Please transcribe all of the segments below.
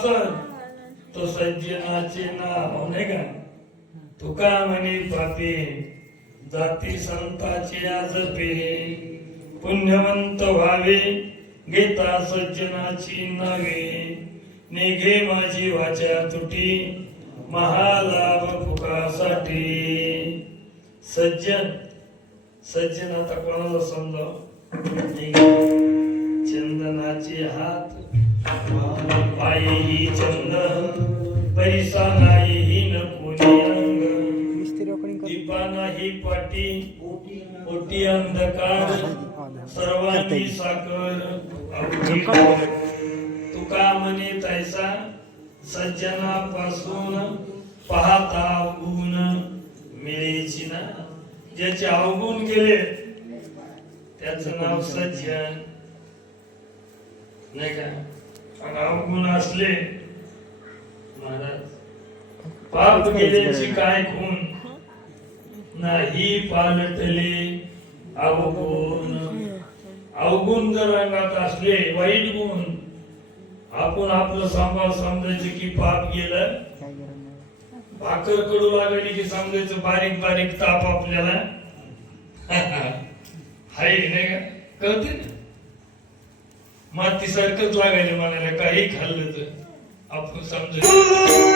असल तो सज्जनाचे नाव नाही का? तुका म्हणे पापे. जाती संताची आजपे पुण्यवंत व्हावे घेता सज्जनाची नावे. निघे माझी वाचा तुटी महालाभ फुकासाठी. सज्जन सज्जन आता कोणाला समजा चंदनाचे हात पायी ही चंदन परिसा नाही ही न कोणी अंग दीपा नाही पाटी पोटी अंधकार. सर्वांनी साकर अवघी गोड. तुका म्हणे तैसा सज्जनापासून पाहता अवगुण मिळेची ना. ज्याचे अवगुण गेले त्याचं नाव सज्जन. नाही का? अवगुण असले महाराज. पाप गेल्याची काय खून? नाही पालटले अवगुण. अवगुण जर अंगात असले वाईट गुण आपण आपलं सांभाळ समजायचे की पाप गेलं भाकर कडू लागली की समजायचं बारीक बारीक ताप आपल्याला? हाय नाही का? कळते ना माती सारखंच लागायला म्हणाला काही खाल्लं तर आपण समजायचं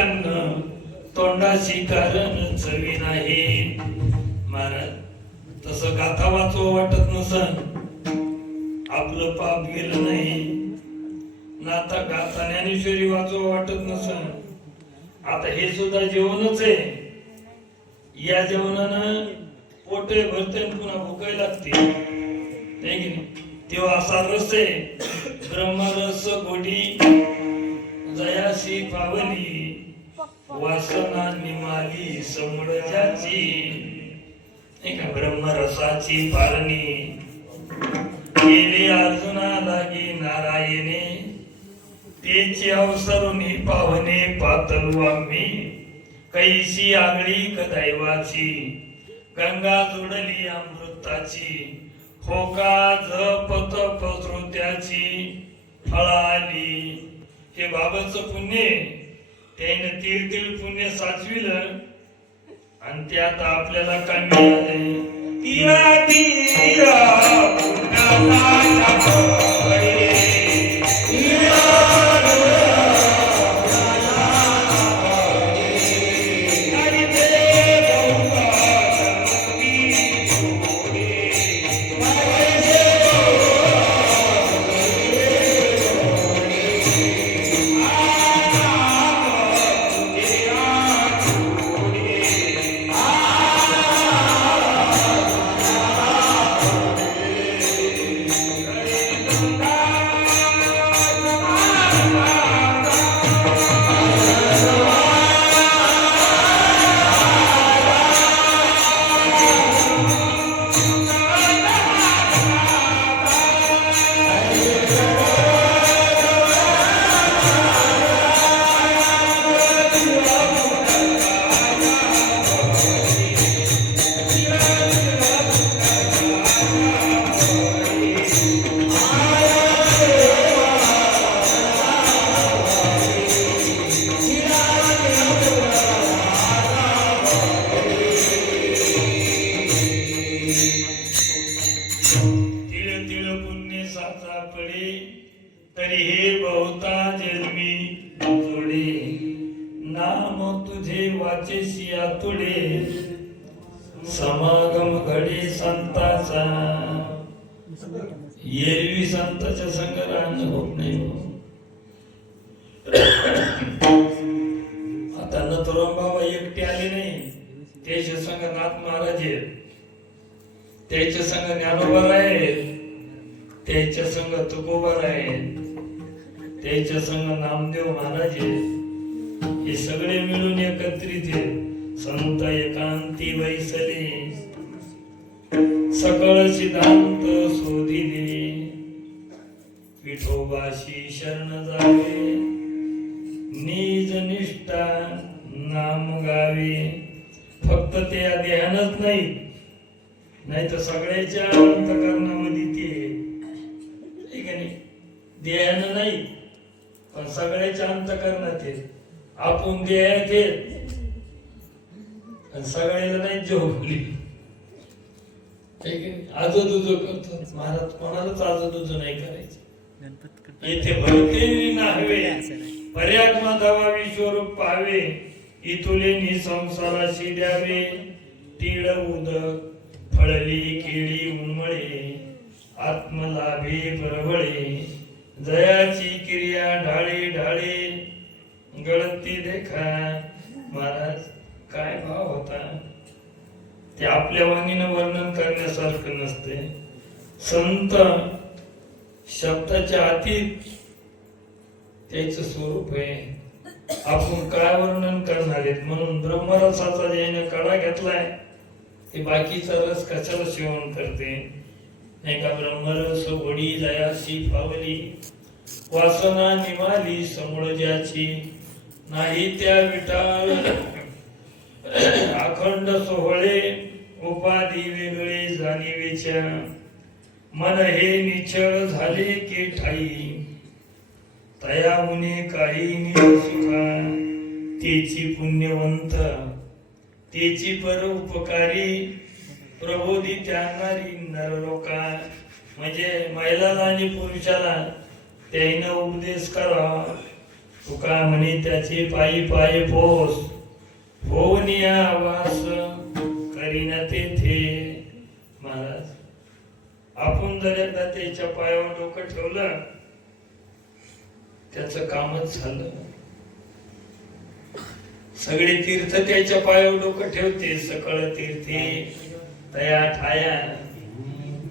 ते तोंडाशी कारण चवी नाही. महाराज तसं गाथा वाचव वाटत नसन. आपलं पाप गेलं नाही. नाता गाथा ज्ञानेश्वरी वाचव वाटत नसन. आता हे सुद्धा जेवणच आहे. या जेवणानं पोट भरते पुन्हा भुकाय लागते. नाही तेव्हा असा रस आहे. ब्रह्मरस गोडी जयाशी पावली. वासना निमाली समड नाही का? ब्रह्मरसाची पारणी केली अर्जुना लागे नारायणे तेची अवसरुनी पावने पातळू आम्ही. कैसी आगळी कदैवाची गंगा जोडली अमृताची होका जपत पसृत्याची फळाली. हे बाबाचं पुण्य त्याने तीळ तीळ पुण्य साचविलं आणि ते आता आपल्याला काय मिळालंय? तिरा तिरा पुण्याचा मग तुझे वाचेशी तुडे. समागम घडी संताचा. एरवी संताच्या संग राहणं होत नाही हो. आता नथुराम बाबा एकटे आले नाही. त्याच्या संग नाथ महाराज आहेत. त्याच्या संग ज्ञानोबर आहेत. त्याच्या संग तुकोबर आहेत. त्याच्या संग नामदेव महाराज आहेत. हे सगळे मिळून एकत्रित संत एकांती वैसले सकळ सिद्धांत शोधिले. विठोबाशी शरण जावे. निज निष्ठा नाम गावे. फक्त ते ध्यानच नाही. नाही तर सगळ्याच्या अंतकरणामध्ये ते नाही ध्यान नाही पण सगळ्याच्या अंतकरणात आहे. आपण द्यायचे आणि सगळ्याला नाही जेवली आजूदुजो करतो. महाराज कोणालाच आजूदुजो नाही करायचं. येथे भरते नाहवे पर्यात्मा माधावा विश्वरूप पाहावे. इथुले नि संसाराशी द्यावे तीळ उदक फळली केळी उमळे. आत्मलाभे परवळे जयाची क्रिया ढाळे ढाळे. गळती देखा महाराज काय भाव होता? ते आपल्या वाणीनं वर्णन करण्यासारखं नसते. संत शब्दाच्या अतीत त्याच स्वरूप आहे. आपण काय वर्णन करणार आहेत? म्हणून ब्रह्मरसाचा ज्याने कडा घेतलाय ते बाकीचा रस कशाला सेवन करते? नाही का ब्रह्मरस वडी जयाची फावली वासना निमाली समूळ ज्याची नाही त्या विटाळ अखंड सोहळे उपाधी वेगळे जाणीवेच्या. मन हे निचळ झाले की ठाई. तया उने काही सुखा तेची पुण्यवंत तेची पर उपकारी. प्रबोधी नर नरलोका म्हणजे महिलाला आणि पुरुषाला त्याईनं उपदेश करावा तुका म्हणे त्याचे पायी पायी पोस. होनिया वास करीना तेथे. महाराज आपण जर एकदा त्याच्या पायावर डोकं ठेवलं त्याच कामच झालं. सगळे तीर्थ त्याच्या पायावर डोकं ठेवते सकळ तीर्थे तया ठाया.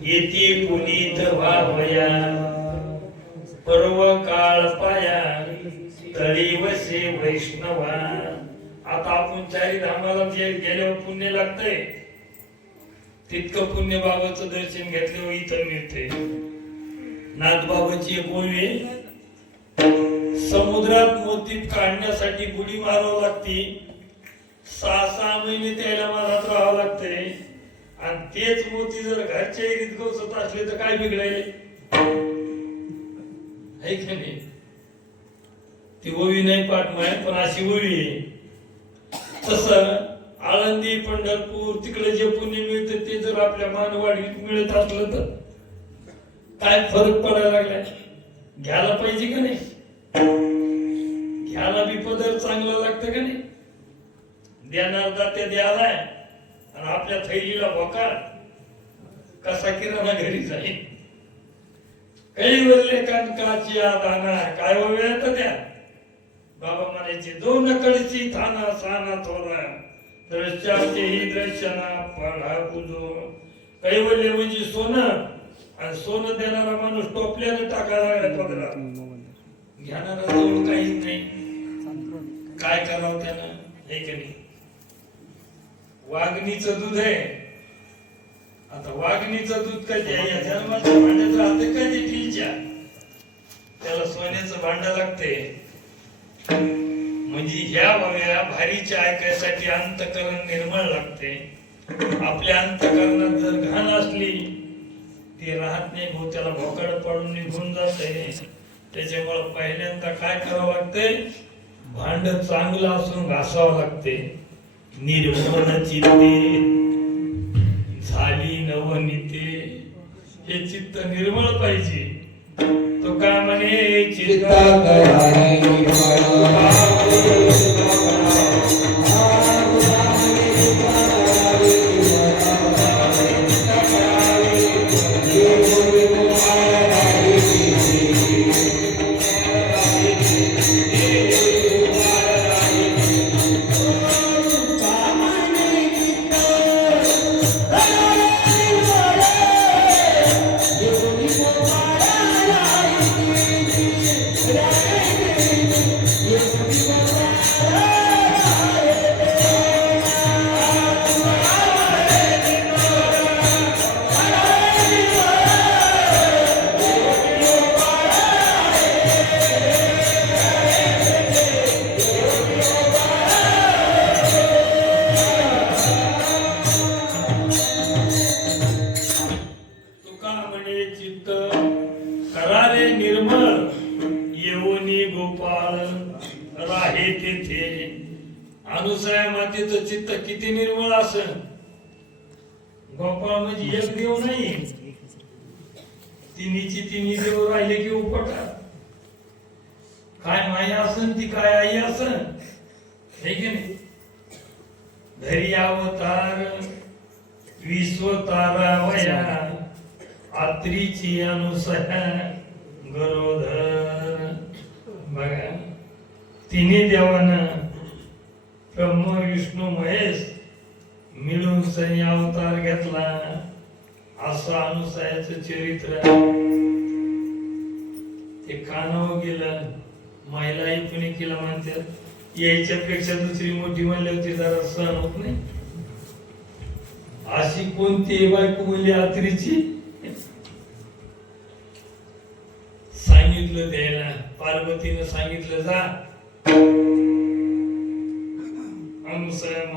येती पुनीत व्हावया. पर्व काळ पाया. तळी वसे वैष्णवा. आता आपण चारी धामाला जे गेल्यावर पुण्य लागतंय तितकं पुण्य बाबाचं दर्शन घेतल्यावर इथं मिळते नाथबाबाची एक ओळी समुद्रात मोतीत काढण्यासाठी बुडी मारावं लागती. सहा सहा महिने त्याला मनात राहावं लागते आणि तेच मोती जर घरच्या एरीत गवसत असले तर काय बिघडायले है की नाही? ती ओवी नाही पाठ माय पण अशी ओवी आहे. तसं आळंदी पंढरपूर तिकडे जे पुण्य मिळतं ते जर आपल्या मानवाडीत मिळत असलं तर काय फरक पडायला लागलाय घ्यायला पाहिजे का नाही? घ्यायला बी पदर चांगलं लागतं का नाही? देणार दाते द्यालाय आणि आपल्या थैलीला भोकार कसा किराणा घरी जाईल? काही बोलले कणकाची दाना काय वेळ तर द्या बाबा म्हणायचे दोन कडची थाना साना थोरा. दृश्याचे ही दर्शना पडा बुजो. काही म्हणजे सोनं. आणि सोनं देणारा माणूस टोपल्याने टाकायला लागला पदरात घेणारा जवळ काहीच नाही. काय करावं त्यानं? हे की नाही? वाघणीचं दूध आहे. आता वाघणीचं दूध कधी आहे? या जन्माच्या भांड्यात राहते कधी टीलच्या त्याला सोन्याचं भांड लागते. म्हणजे ह्या वया भारीच्या ऐकायसाठी अंतकरण निर्मळ लागते. आपल्या अंतकरणात जर घाण असली ती राहत नाही भाऊ त्याला भोकाड पडून निघून जाते त्याच्यामुळे पहिल्यांदा काय करावं लागते भांड चांगलं असून घासावं लागते निर्मळ चित्ते. झाली नवनीते. हे चित्त निर्मळ पाहिजे. तो का म्हणे चित्त चित्त करारे निर्मळ येऊनी गोपाळ राहे तेथे. अनुसया मातेचं चित्त किती निर्मळ अस गोपाळ म्हणजे एक देव नाही. तिन्हीची तिन्ही देव राहिले की उपट काय माई असन ती काय आई असन? हे की नाही? धरी अवतार विश्वतारा वया. अत्रीची अनुसह गरोधर बघा. तिन्ही देवानं ब्रह्म विष्णू महेश मिळून सनी अवतार घेतला. असं अनुसयाचं चरित्र. ते कानावर गेलं. महिलाही पुणे केला म्हणतात. यायच्यापेक्षा दुसरी मोठी म्हणली होती जरा सहन होत नाही. अशी कोणती बायको मुली आत्रीची सांगितलं द्यायला. पार्वतीनं सांगितलं जा.